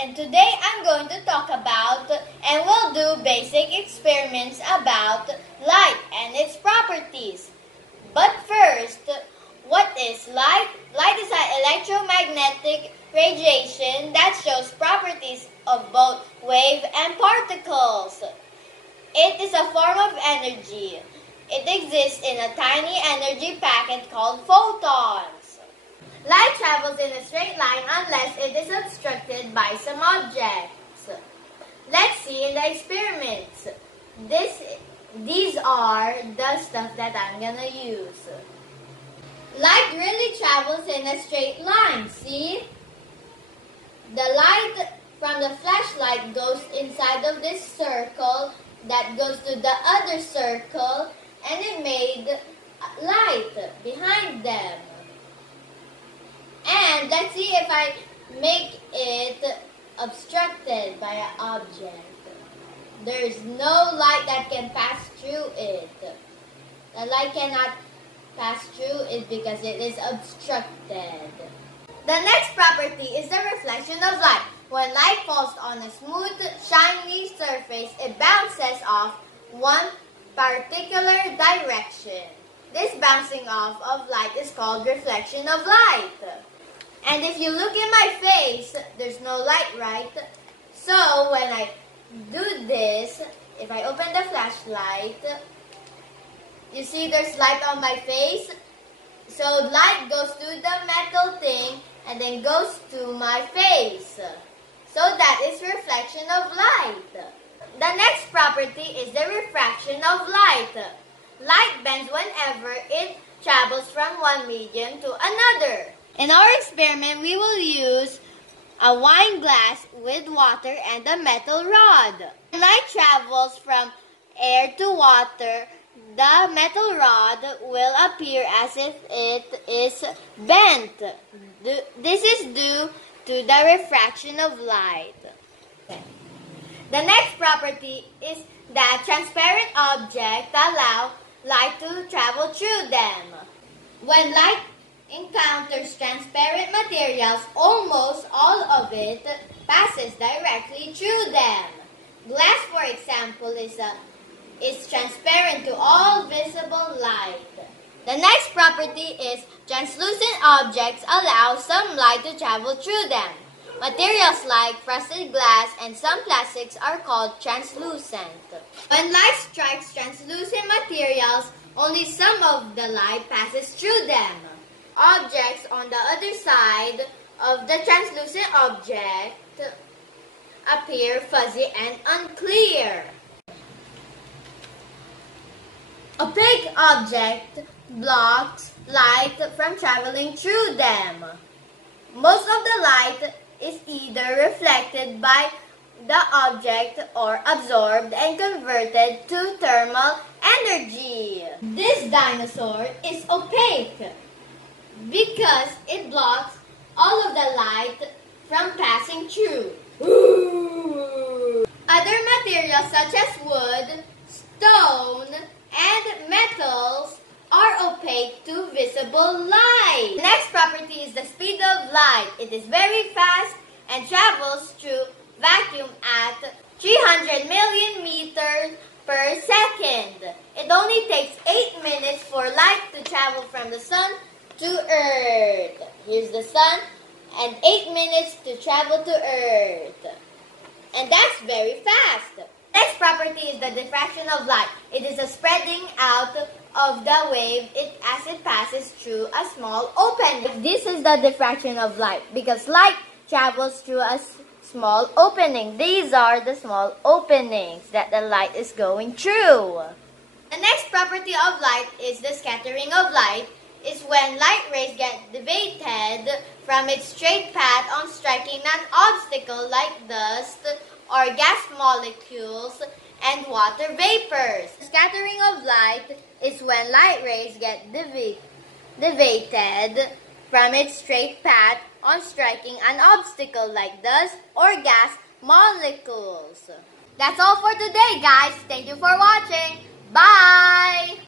and today I'm going to talk about and we'll do basic experiments about light and its properties. But first, what is light? Light is an electromagnetic radiation that shows properties of both wave and particles. It is a form of energy. It exists in a tiny energy packet called photons. Light travels in a straight line unless it is obstructed by some objects. Let's see in the experiments. These are the stuff that I'm gonna use. Light really travels in a straight line, see? The light from the flashlight goes inside of this circle that goes to the other circle, and it made light behind them. And let's see if I make it obstructed by an object. There's no light that can pass through it. The light cannot pass through it because it is obstructed. The next property is the reflection of light. When light falls on a smooth, shiny surface, it bounces off one particular direction. This bouncing off of light is called reflection of light. And if you look in my face, there's no light, right? So when I do this, if I open the flashlight, you see there's light on my face. So light goes to the metal thing and then goes to my face. So that is reflection of light. The next property is the refraction of light. Light bends whenever it travels from one medium to another. In our experiment, we will use a wine glass with water and a metal rod. When light travels from air to water, the metal rod will appear as if it is bent. This is due to the refraction of light. Okay. The next property is that transparent objects allow light to travel through them. When light encounters transparent materials, almost all of it passes directly through them. Glass, for example, is transparent to all visible light. The next property is translucent objects allow some light to travel through them. Materials like frosted glass and some plastics are called translucent. When light strikes translucent materials, only some of the light passes through them. Objects on the other side of the translucent object appear fuzzy and unclear. Opaque object blocks light from traveling through them. Most of the light is either reflected by the object or absorbed and converted to thermal energy. This dinosaur is opaque because it blocks all of the light from passing through. Ooh. Other materials such as wood, stone, and metals are opaque to visible light. The next property is the speed of light. It is very fast and travels through vacuum at 300 million meters per second. It only takes 8 minutes for light to travel from the sun to Earth. Here's the sun, and 8 minutes to travel to Earth. And that's very fast. Next property is the diffraction of light. It is a spreading out of the wave as it passes through a small opening. This is the diffraction of light because light travels through a small opening. These are the small openings that the light is going through. The next property of light is the scattering of light. Is when light rays get deviated from its straight path on striking an obstacle like dust or gas molecules and water vapors. Scattering of light is when light rays get deviated from its straight path on striking an obstacle like dust or gas molecules. That's all for today, guys. Thank you for watching. Bye!